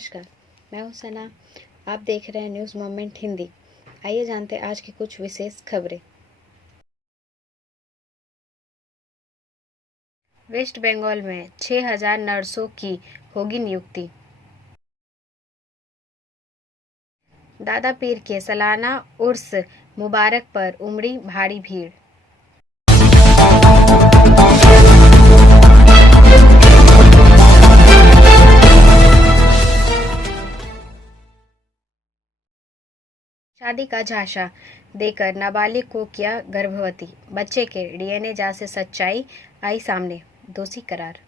नमस्कार, मैं हूं सना। आप देख रहे हैं न्यूज़ मोमेंट हिंदी। आइए जानते हैं आज की कुछ विशेष खबरें। वेस्ट बंगाल में 6000 नर्सों की होगी नियुक्ति। दादा पीर के सालाना उर्स मुबारक पर उमड़ी भारी भीड़। शादी का झांसा देकर नाबालिग को किया गर्भवती। बच्चे के डीएनए जांच से सच्चाई आई सामने, दोषी करार।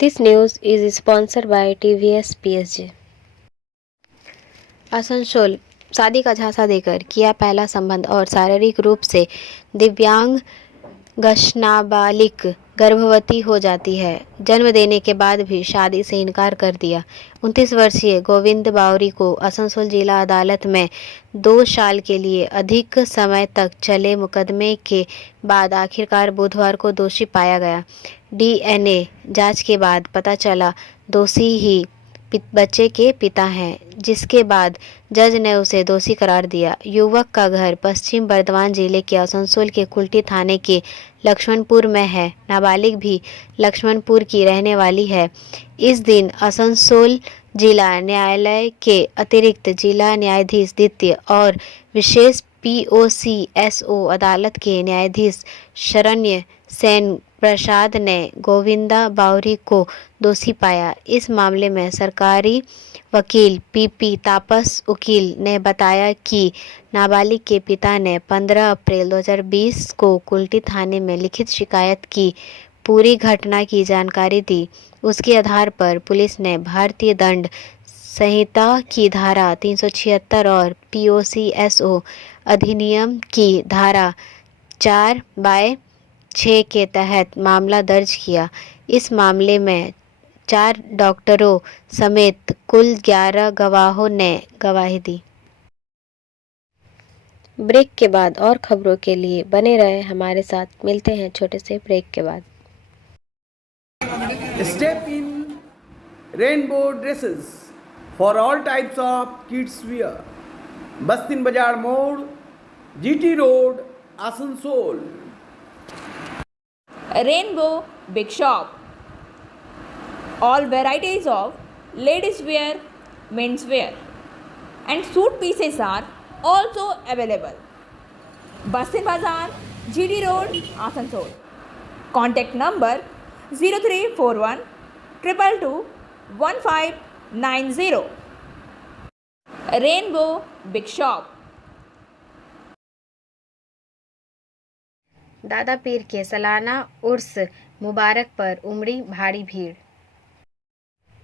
This news is sponsored by TVS PSJ. Asansol शादी का झांसा देकर किया पहला संबंध और शारीरिक रूप से दिव्यांग नाबालिग गर्भवती हो जाती है। जन्म देने के बाद भी शादी से इनकार कर दिया। 29 वर्षीय गोविंद बावरी को आसनसोल जिला अदालत में 2 साल के लिए अधिक समय तक चले मुकदमे के बाद आखिरकार बुधवार को दोषी पाया गया। डीएनए जांच के बाद पता चला दोषी ही बच्चे के पिता हैं, जिसके बाद जज ने उसे दोषी करार दिया। युवक का घर पश्चिम बर्धमान जिले के आसनसोल के कुल्टी थाने के लक्ष्मणपुर में है। नाबालिग भी लक्ष्मणपुर की रहने वाली है। इस दिन आसनसोल जिला न्यायालय के अतिरिक्त जिला न्यायाधीश द्वितीय और विशेष पीओसीएसओ अदालत के न्यायाधीश शरण्य सेन प्रसाद ने गोविंदा बावरी को दोषी पाया। इस मामले में सरकारी वकील पीपी तापस उकील ने बताया कि नाबालिग के पिता ने 15 अप्रैल 2020 को कुल्टी थाने में लिखित शिकायत की पूरी घटना की जानकारी दी। उसके आधार पर पुलिस ने भारतीय दंड संहिता की धारा 376 और पीओसीएसओ अधिनियम की धारा 4/6 के तहत मामला दर्ज किया। इस मामले में 4 डॉक्टरों समेत कुल 11 गवाहों ने गवाही दी। ब्रेक के बाद और खबरों के लिए बने रहे हमारे साथ। मिलते हैं छोटे से ब्रेक के बाद। Step in rainbow dresses for all types of kids wear. Bastin Bazar Mode, GT Road, Asansol. Rainbow Big Shop. All varieties of ladies wear, men's wear and suit pieces are also available. Bastin Bazar, GD Road, Asansol. Contact number 0341 222 1590. Rainbow Big Shop. दादा पीर के सालाना उर्स मुबारक पर उमड़ी भारी भीड़।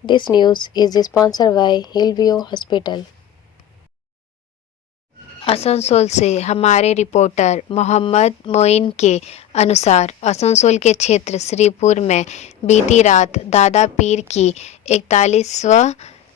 This news is sponsored bye Hillview hospital. Asansol से हमारे reporter Mohammad Moin के अनुसार आसनसोल के क्षेत्र श्रीपुर में बीती रात दादा पीर की 41वां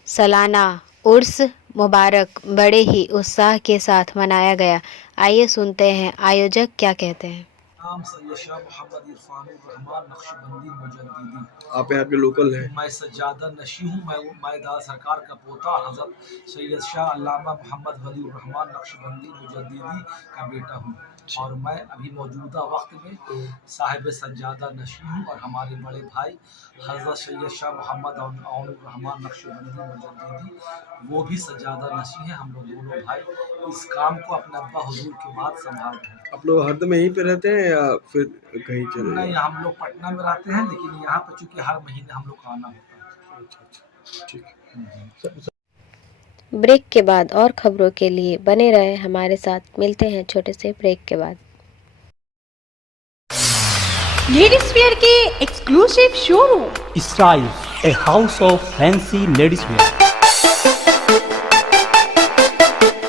सालाना उर्स मुबारक बड़े ही उत्साह के साथ मनाया गया। आइए सुनते हैं आयोजक क्या कहते हैं। नाम सैयद शाह मोहम्मद इरफान रहमान नक्शबंदी मुजद्दिदी। आप यहाँ के लोकल हैं? मैं सज्जादा नशी हूँ। मैं दादा सरकार का पोता हजरत सैयद शाह अल्लामा मोहम्मद वली रहमान नक्शबंदी मुजद्दिदी का बेटा हूँ और मैं अभी मौजूदा वक्त में साहिब सज्जादा नशी हूँ और हमारे बड़े भाई हजरत सैयद शाह मोहम्मद रहमान नक्शबंदी मुजद्दिदी वो भी सज्जादा नशी हैं। हम लोग दोनों भाई इस काम को अपने अब्बा हुजूर के बाद संभाल रहे हैं। आप लोग हरदम यहीं पे रहते हैं या फिर कहीं चले? नहीं, हम लोग पटना में रहते हैं, लेकिन यहाँ पर चूँकि हर महीने हम लोग का आना होता है। अच्छा, ठीक। ब्रेक के बाद और खबरों के लिए बने रहे हमारे साथ। मिलते हैं छोटे से ब्रेक के बाद। लेडीज वेयर के exclusive showroom style, a house of fancy ladies wear.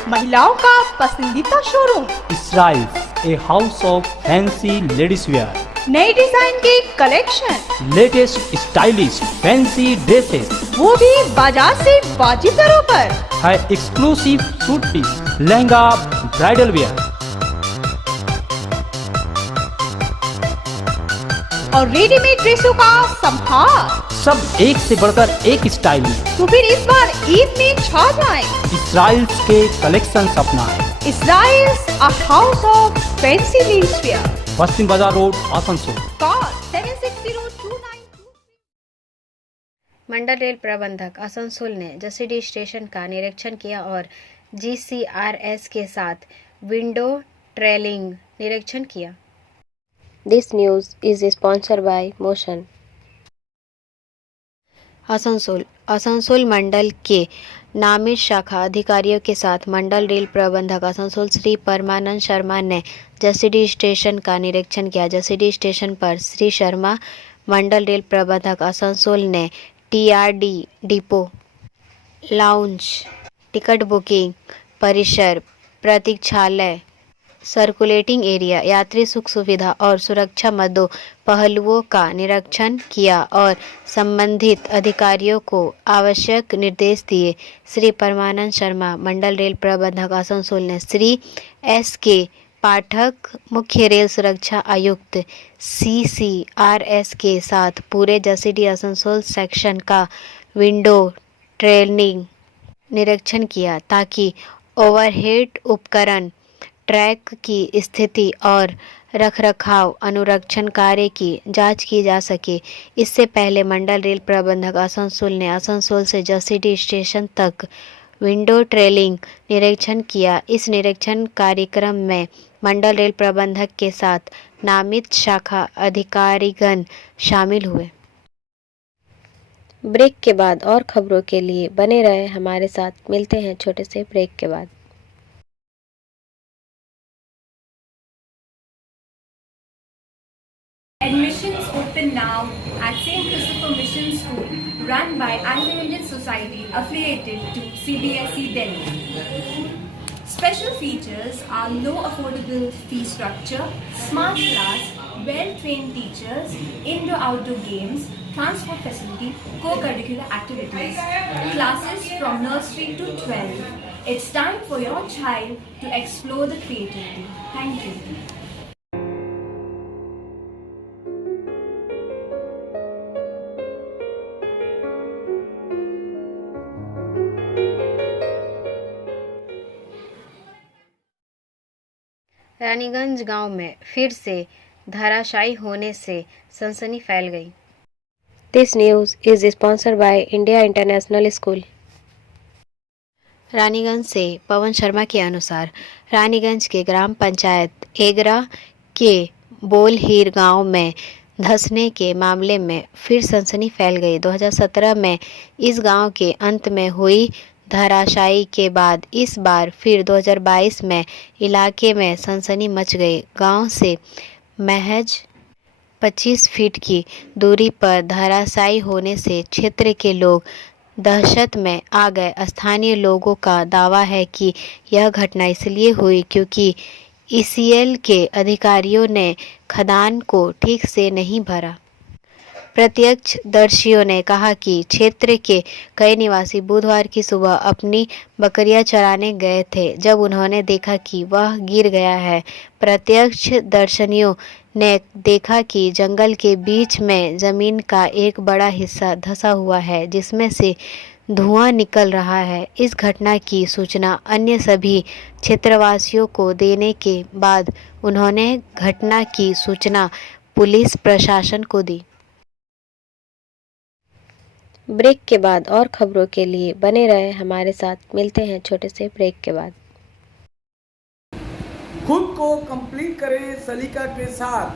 महिलाओं का पसंदीदा showroom style, a house of fancy ladies wear. नए डिजाइन के collection, latest stylish fancy dresses, वो भी बाजार से वाजिब दरों पर है। Exclusive suit piece, lehenga, bridal wear और रेडीमेड ड्रेसों का संभार। सब एक से बढ़कर एक स्टाइल में। तो फिर इस बार ईद में छा जाएं। इसराइल्स के कलेक्शन अपना है। Israel's a house of fancy menswear. पश्चिम बाजार रोड, आसनसोल। Call 7602923. मंडल रेल प्रबंधक आसनसोल ने जसीडीह स्टेशन का निरीक्षण किया और जीसीआरएस के साथ विंडो ट्रेलिंग निरीक्षण किया। This news is sponsored by Motion. Asansol मंडल के नामित शाखा अधिकारियों के साथ मंडल रेल प्रबंधक आसनसोल श्री परमानंद शर्मा ने जसीडीह स्टेशन का निरीक्षण किया। जसीडीह स्टेशन पर श्री शर्मा मंडल रेल प्रबंधक आसनसोल ने TRD depot, lounge, ticket booking परिसर, प्रतीक्षालय, सर्कुलेटिंग एरिया, यात्री सुख सुविधा और सुरक्षा मदों पहलुओं का निरीक्षण किया और संबंधित अधिकारियों को आवश्यक निर्देश दिए। श्री परमानंद शर्मा मंडल रेल प्रबंधक आसनसोल ने श्री एस.के. पाठक मुख्य रेल सुरक्षा आयुक्त सीसीआरएस के साथ पूरे जसीडीह आसनसोल सेक्शन का विंडो ट्रेनिंग निरीक्षण किया ताकि ओवरहेड उपकरण, ट्रैक की स्थिति और रखरखाव अनुरक्षण कार्य की जांच की जा सके। इससे पहले मंडल रेल प्रबंधक आसनसोल ने आसनसोल से जसीडीह स्टेशन तक विंडो ट्रेलिंग निरीक्षण किया। इस निरीक्षण कार्यक्रम में मंडल रेल प्रबंधक के साथ नामित शाखा अधिकारीगण शामिल हुए। ब्रेक के बाद और खबरों के लिए बने रहे हमारे साथ। मिलते हैं छोटे से ब्रेक के बाद। Admissions open now at St. Christopher Mission School, run by Anglo-Indian Society affiliated to CBSE Delhi. Special features are low affordable fee structure, smart class, well-trained teachers, indoor-outdoor games, transport facility, co-curricular activities, classes from nursery to 12. It's time for your child to explore the creativity. Thank you. Raniganj गांव में फिर से धराशायी होने से सनसनी फैल गई। This news is sponsored by India international school. Raniganj से पवन शर्मा के अनुसार रानीगंज के ग्राम पंचायत एगरा के बोलहीर गांव में धंसने के मामले में फिर सनसनी फैल गई। 2017 में इस गांव के अंत में हुई धराशायी के बाद इस बार फिर 2022 में इलाके में सनसनी मच गई। गांव से महज 25 फीट की दूरी पर धराशायी होने से क्षेत्र के लोग दहशत में आ गए। स्थानीय लोगों का दावा है कि यह घटना इसलिए हुई क्योंकि ईसीएल के अधिकारियों ने खदान को ठीक से नहीं भरा। प्रत्यक्षदर्शियों ने कहा कि क्षेत्र के कई निवासी बुधवार की सुबह अपनी बकरियां चराने गए थे जब उन्होंने देखा कि वह गिर गया है। प्रत्यक्षदर्शियों ने देखा कि जंगल के बीच में जमीन का एक बड़ा हिस्सा धंसा हुआ है जिसमें से धुआं निकल रहा है। इस घटना की सूचना अन्य सभी क्षेत्रवासियों को देने के बाद उन्होंने घटना की सूचना पुलिस प्रशासन को दी। ब्रेक के बाद और खबरों के लिए बने रहे हमारे साथ। मिलते हैं छोटे से ब्रेक के बाद। खुद को कंप्लीट करें सलीका के साथ।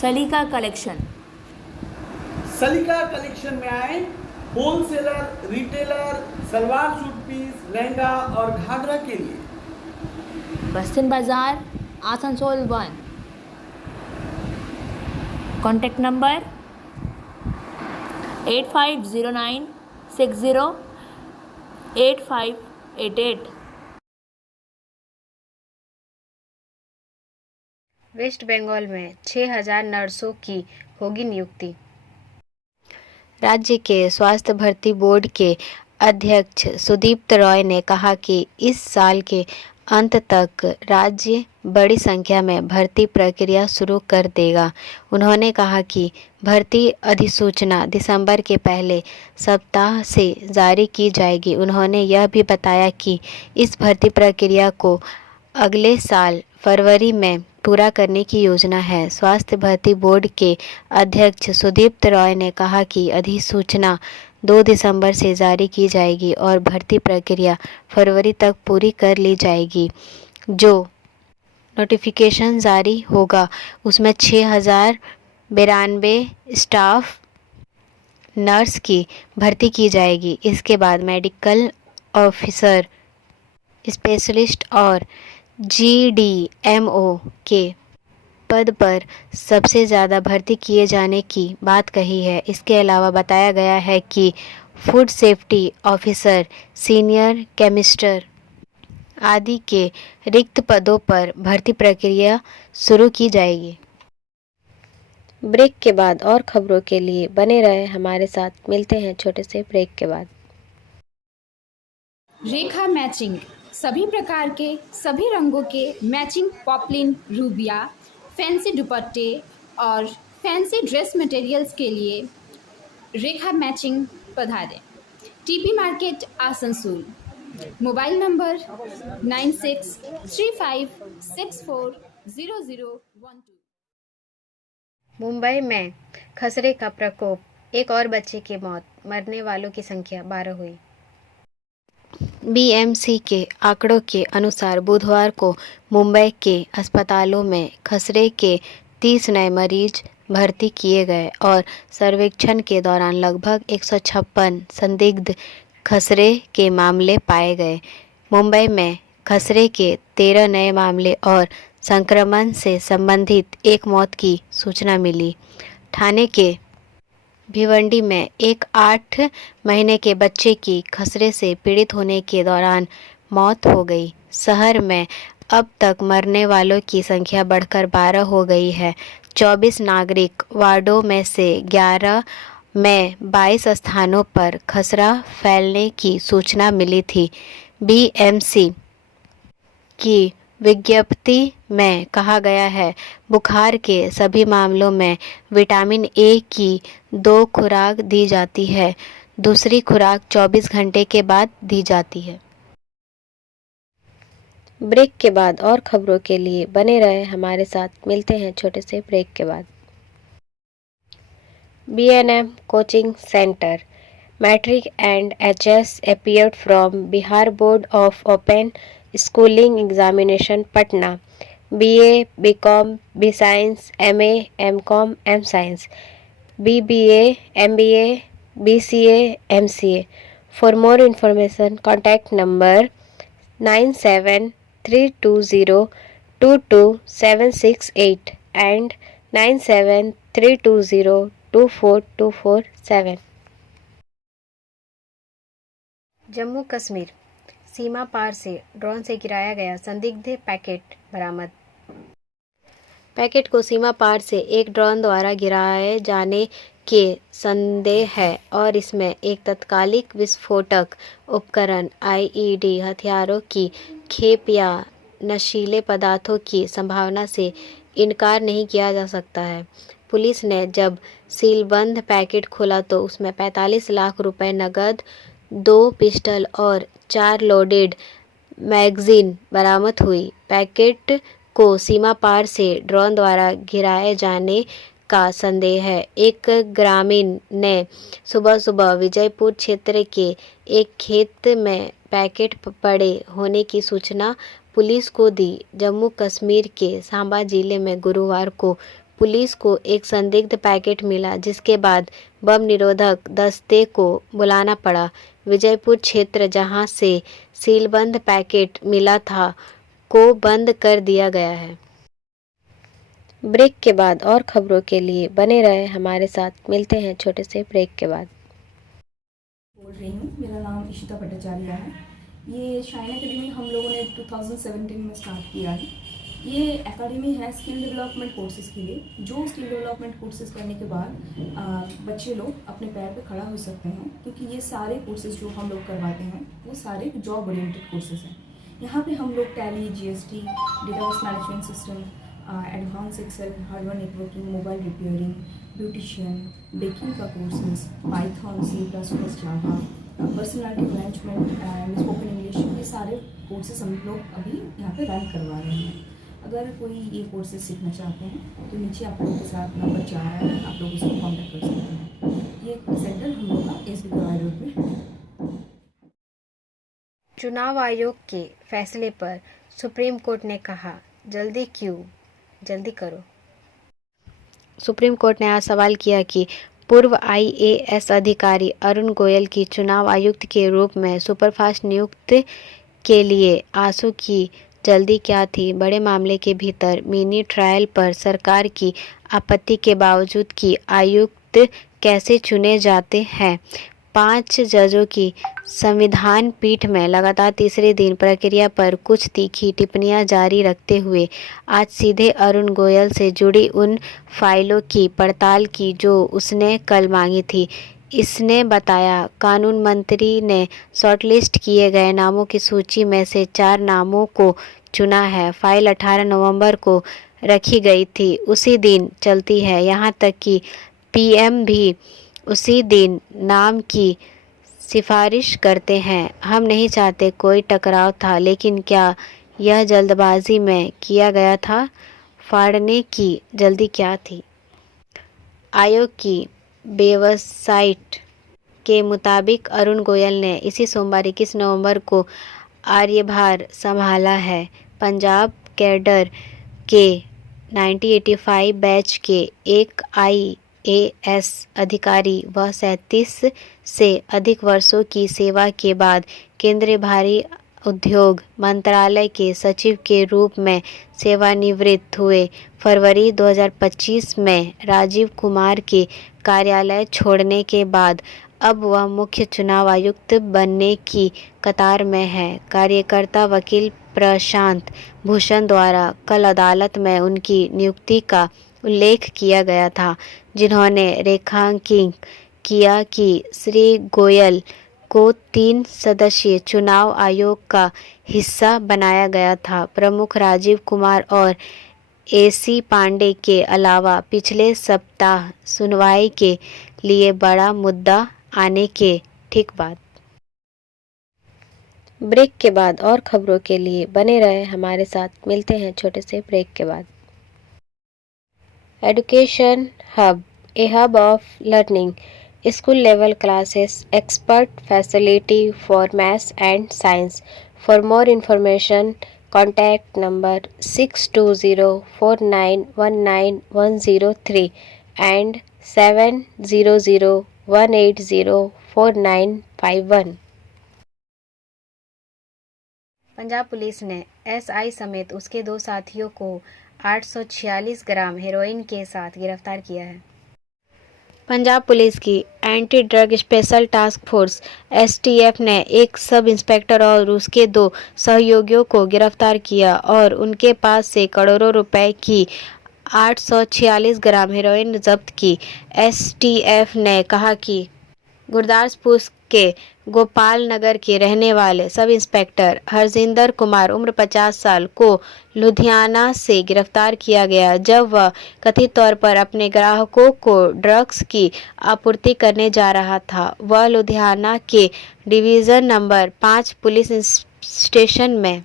सलीका कलेक्शन। सलीका कलेक्शन में आए wholesaler, retailer, salwar suit piece, lehenga और घाघरा के लिए। Bastin Bazaar, Asansol 1। Contact number 8509608588। West Bengal में 6000 नर्सों की होगी नियुक्ति। राज्य के स्वास्थ्य भर्ती बोर्ड के अध्यक्ष सुदीप्त रॉय ने कहा कि इस साल के अंत तक राज्य बड़ी संख्या में भर्ती प्रक्रिया शुरू कर देगा। उन्होंने कहा कि भर्ती अधिसूचना दिसंबर के पहले सप्ताह से जारी की जाएगी। उन्होंने यह भी बताया कि इस भर्ती प्रक्रिया को अगले साल फरवरी में पूरा करने की योजना है। स्वास्थ्य भर्ती बोर्ड के अध्यक्ष सुदीप्त रॉय ने कहा कि अधिसूचना 2 दिसंबर से जारी की जाएगी और भर्ती प्रक्रिया फरवरी तक पूरी कर ली जाएगी। जो नोटिफिकेशन जारी होगा उसमें 6092 स्टाफ नर्स की भर्ती की जाएगी। इसके बाद मेडिकल ऑफिसर, स्पेशलिस्ट और GDMO के पद पर सबसे ज़्यादा भर्ती किए जाने की बात कही है। इसके अलावा बताया गया है कि फूड सेफ्टी ऑफिसर, सीनियर केमिस्टर आदि के रिक्त पदों पर भर्ती प्रक्रिया शुरू की जाएगी। ब्रेक के बाद और खबरों के लिए बने रहे हमारे साथ। मिलते हैं छोटे से ब्रेक के बाद। रेखा मैचिंग, सभी प्रकार के सभी रंगों के मैचिंग पॉपलिन, रूबिया, फैंसी दुपट्टे और फैंसी ड्रेस मटेरियल्स के लिए रेखा मैचिंग पधारें। TP market Asansol. Mobile number 9635640012। Mumbai में खसरे का प्रकोप, एक और बच्चे की मौत, मरने वालों की संख्या 12 हुई। BMC के आंकड़ों के अनुसार बुधवार को मुंबई के अस्पतालों में खसरे के 30 नए मरीज भर्ती किए गए और सर्वेक्षण के दौरान लगभग 156 संदिग्ध खसरे के मामले पाए गए। मुंबई में खसरे के 13 नए मामले और संक्रमण से संबंधित एक मौत की सूचना मिली। ठाणे के भिवंडी में एक 8 महीने के बच्चे की खसरे से पीड़ित होने के दौरान मौत हो गई। शहर में अब तक मरने वालों की संख्या बढ़कर 12 हो गई है। 24 नागरिक वार्डों में से 11 में 22 स्थानों पर खसरा फैलने की सूचना मिली थी। BMC की विज्ञप्ति में कहा गया है, बुखार के सभी मामलों में विटामिन A की 2 खुराक दी जाती है। दूसरी खुराक 24 घंटे के बाद दी जाती है। ब्रेक के बाद और खबरों के लिए बने रहे हमारे साथ। मिलते हैं छोटे से ब्रेक के बाद। B&M coaching centre, matric and HS appeared from Bihar Board of Open Schooling Examination Patna, BA, BCom, B-Science, MA, MCom, M-Science, BBA, MBA, BCA, MCA. For more information, contact number 9732022768 and 9732024247. Jammu Kashmir सीमा पार से drone से गिराया गया संदिग्ध packet बरामद। Packet को सीमा पार से एक drone द्वारा गिराए जाने के संदेह है और इसमें एक तत्कालिक विस्फोटक उपकरण, IED, हथियारों की खेप या नशीले पदार्थों की संभावना से इनकार नहीं किया जा सकता है। पुलिस ने जब सीलबंद पैकेट खोला तो उसमें 45 लाख रुपए नकद, 2 पिस्टल और 4 लोडेड मैगजीन बरामद हुई। पैकेट को सीमा पार से ड्रोन द्वारा गिराए जाने का संदेह है। एक ग्रामीण ने सुबह सुबह विजयपुर क्षेत्र के एक खेत में पैकेट पड़े होने की सूचना पुलिस को दी। जम्मू कश्मीर के सांबा जिले में गुरुवार को पुलिस को एक संदिग्ध पैकेट मिला, जिसके बाद बम निरोधक दस्ते को बुलाना पड़ा। विजयपुर क्षेत्र जहां से सीलबंद पैकेट मिला था को बंद कर दिया गया है। ब्रेक के बाद और खबरों के लिए बने रहे हमारे साथ। मिलते हैं छोटे से ब्रेक के बाद। बोल रही हूँ, मेरा नाम इशिता भट्टाचार्य है। ये शाइन एकेडमी हम लोगों ने 2017 में स्टार्ट किया है। ये एकेडमी है स्किल डेवलपमेंट कोर्सेज़ के लिए। जो स्किल डेवलपमेंट कोर्सेज़ करने के बाद बच्चे लोग अपने पैर पे खड़ा हो सकते हैं, क्योंकि ये सारे कोर्सेज़ जो हम लोग करवाते हैं वो सारे जॉब ओरिएंटेड कोर्सेज़ हैं। यहाँ पे हम लोग Tally, GST, database management system, advance Excel, hardware networking, mobile repairing, beautician, baking का courses, Python, C plus plus, Java, personality management and spoken English, ये सारे कोर्सेज हम लोग अभी यहाँ पे रन करवा रहे हैं। अगर कोई ये कोर्सेज सीखना चाहते हैं तो नीचे आप लोगों के साथ नंबर 4 है, आप लोग उसको कॉन्टैक्ट कर सकते हैं। ये सेंटर हम लोग का एसबी कवाई रोड में है। चुनाव आयोग के फैसले पर सुप्रीम कोर्ट ने कहा, जल्दी क्यों, जल्दी करो। सुप्रीम कोर्ट ने आज सवाल किया कि पूर्व आईएएस अधिकारी अरुण गोयल की चुनाव आयुक्त के रूप में सुपरफास्ट नियुक्ति के लिए आंसू की जल्दी क्या थी। बड़े मामले के भीतर मिनी ट्रायल पर सरकार की आपत्ति के बावजूद कि आयुक्त कैसे चुने जाते हैं। 5 जजों की संविधान पीठ में लगातार तीसरे दिन प्रक्रिया पर कुछ तीखी टिप्पणियां जारी रखते हुए आज सीधे अरुण गोयल से जुड़ी उन फाइलों की पड़ताल की जो उसने कल मांगी थी। इसने बताया, कानून मंत्री ने शॉर्टलिस्ट किए गए नामों की सूची में से 4 नामों को चुना है। फाइल 18 नवंबर को रखी गई थी, उसी दिन चलती है। यहाँ तक कि पीएम भी उसी दिन नाम की सिफारिश करते हैं। हम नहीं चाहते कोई टकराव था, लेकिन क्या यह जल्दबाजी में किया गया था? फाड़ने की जल्दी क्या थी? आयोग की वेबसाइट के मुताबिक अरुण गोयल ने इसी सोमवार 21 नवंबर को कार्यभार संभाला है। पंजाब कैडर के 1985 बैच के एक आईएएस अधिकारी व 37 से अधिक वर्षों की सेवा के बाद केंद्रीय भारी उद्योग मंत्रालय के सचिव के रूप में सेवानिवृत्त हुए। फरवरी 2025 में राजीव कुमार के कार्यालय छोड़ने के बाद अब वह मुख्य चुनाव आयुक्त बनने की कतार में है। कार्यकर्ता वकील प्रशांत भूषण द्वारा कल अदालत में उनकी नियुक्ति का उल्लेख किया गया था, जिन्होंने रेखांकित किया कि श्री गोयल को 3 सदस्यीय चुनाव आयोग का हिस्सा बनाया गया था। प्रमुख राजीव कुमार और एसी पांडे के अलावा पिछले सप्ताह सुनवाई के लिए बड़ा मुद्दा आने के ठीक बाद। ब्रेक के बाद और खबरों के लिए बने रहे हमारे साथ। मिलते हैं छोटे से ब्रेक के बाद। Education hub, A hub of learning, school level classes, expert facility for maths and science. For more information, contact number 6204919 and 700180491। Punjab police ने एसआई समेत उसके 2 साथियों को 846 ग्राम हेरोइन के साथ गिरफ्तार किया है। पंजाब पुलिस की anti drug special task force STF ने एक सब इंस्पेक्टर और उसके 2 सहयोगियों को गिरफ्तार किया और उनके पास से करोड़ों रुपए की 846 ग्राम हेरोइन जब्त की। एसटीएफ ने कहा कि गुरदासपुर के गोपाल नगर के रहने वाले सब इंस्पेक्टर हरजिंदर कुमार उम्र 50 साल को लुधियाना से गिरफ्तार किया गया, जब वह कथित तौर पर अपने ग्राहकों को ड्रग्स की आपूर्ति करने जा रहा था। वह लुधियाना के डिवीज़न नंबर 5 पुलिस स्टेशन में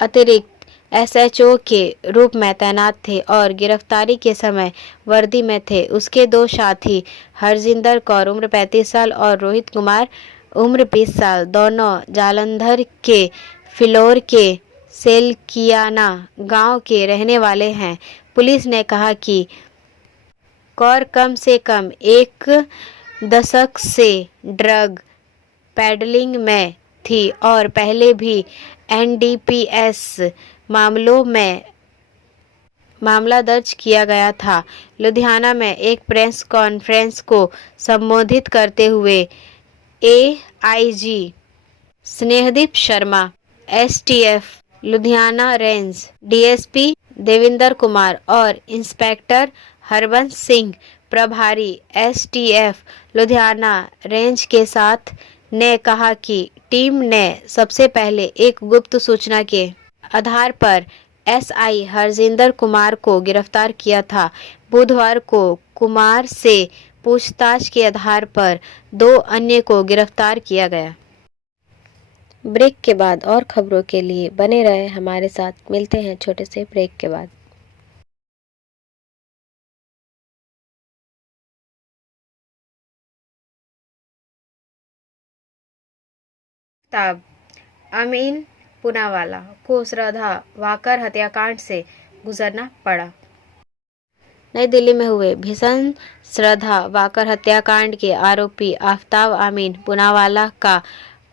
अतिरिक्त एसएचओ के रूप में तैनात थे और गिरफ्तारी के समय वर्दी में थे। उसके 2 साथी हरजिंदर कौर उम्र 35 साल और रोहित कुमार उम्र 20 साल दोनों जालंधर के फिलौर के सेलकियाना गांव के रहने वाले हैं। पुलिस ने कहा कि कौर कम से कम 1 दशक से ड्रग पेडलिंग में थी और पहले भी एनडीपीएस मामलों में मामला दर्ज किया गया था। लुधियाना में एक प्रेस कॉन्फ्रेंस को संबोधित करते हुए AIG Snehdeep Sharma, STF Ludhiana range DSP Devinder Kumar और इंस्पेक्टर हरबंस सिंह प्रभारी एसटीएफ लुधियाना रेंज के साथ ने कहा कि टीम ने सबसे पहले एक गुप्त सूचना के आधार पर एसआई हरजिंदर कुमार को गिरफ्तार किया था। बुधवार को कुमार से पूछताछ के आधार पर 2 अन्य को गिरफ्तार किया गया। ब्रेक के बाद और खबरों के लिए बने रहे हमारे साथ। मिलते हैं छोटे से ब्रेक के बाद। तब अमीन पूनावाला को श्रद्धा वाकर हत्याकांड से गुजरना पड़ा। नई दिल्ली में हुए भीषण श्रद्धा वाकर हत्याकांड के आरोपी आफ्ताब अमीन पूनावाला का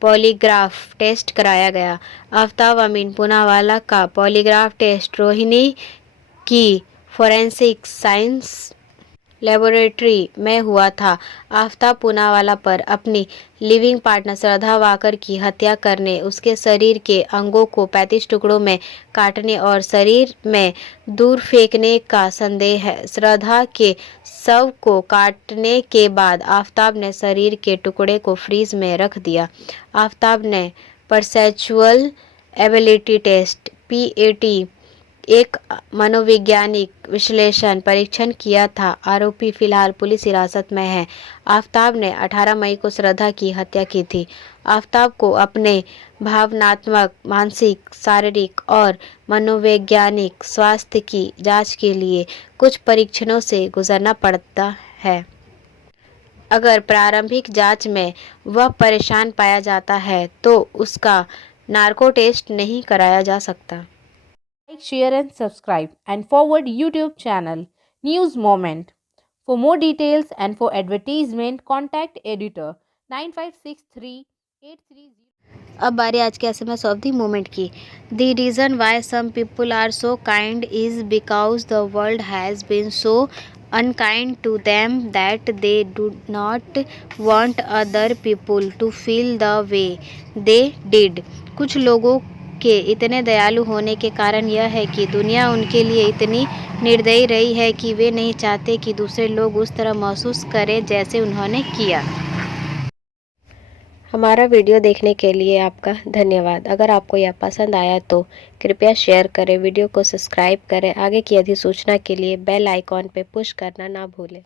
पॉलीग्राफ टेस्ट कराया गया। आफ्ताब अमीन पूनावाला का पॉलीग्राफ टेस्ट रोहिणी की फोरेंसिक साइंस लेबोरेटरी में हुआ था। आफ्ताब पूनावाला पर अपनी लिविंग पार्टनर श्रद्धा वाकर की हत्या करने, उसके शरीर के अंगों को 35 टुकड़ों में काटने और शरीर में दूर फेंकने का संदेह है। श्रद्धा के शव को काटने के बाद आफ्ताब ने शरीर के टुकड़े को फ्रीज में रख दिया। आफ्ताब ने परसेप्चुअल एबिलिटी टेस्ट (PAT) एक मनोवैज्ञानिक विश्लेषण परीक्षण किया था। आरोपी फिलहाल पुलिस हिरासत में है। आफ्ताब ने 18 मई को श्रद्धा की हत्या की थी। आफ्ताब को अपने भावनात्मक, मानसिक, शारीरिक और मनोवैज्ञानिक स्वास्थ्य की जांच के लिए कुछ परीक्षणों से गुजरना पड़ता है। अगर प्रारंभिक जांच में वह परेशान पाया जाता है तो उसका नार्को टेस्ट नहीं कराया जा सकता। Like, share and subscribe and forward YouTube channel News Moment. For more details and for advertisement, contact editor 956383. अब बारी आज के SMS ऑफ द मोमेंट की। The reason why some people are so kind is because the world has been so unkind to them that they do not want other people to feel the way they did. कुछ लोगों के इतने दयालु होने के कारण यह है कि दुनिया उनके लिए इतनी निर्दयी रही है कि वे नहीं चाहते कि दूसरे लोग उस तरह महसूस करें जैसे उन्होंने किया। हमारा वीडियो देखने के लिए आपका धन्यवाद। अगर आपको यह पसंद आया तो कृपया शेयर करें, वीडियो को सब्सक्राइब करें। आगे की अधिसूचना के लिए बेल आइकॉन पर पुश करना ना भूलें।